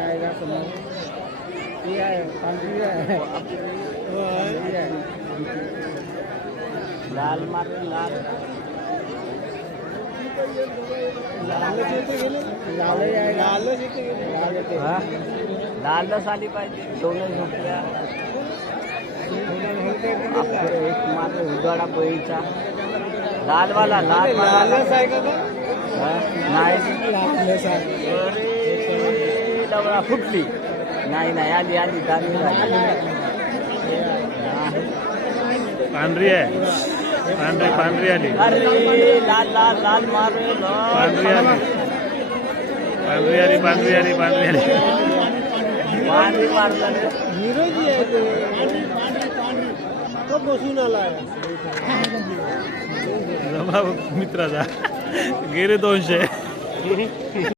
आएगा समझ ये है पांडवी है लाल मार लाल लालच आली पाहिजे दोनच झोपल्या एक मात्र उजाडा बळीचा लालवाला लाल नाही डबळा फुटली नाही नाही आली आली दाणी पांढरी आहे पांढरी आली अरे लाल लाल लाल मारे पांढरी आली पांढरी आली पांढरी मारलं तो बसून आला मित्राचा गेले 200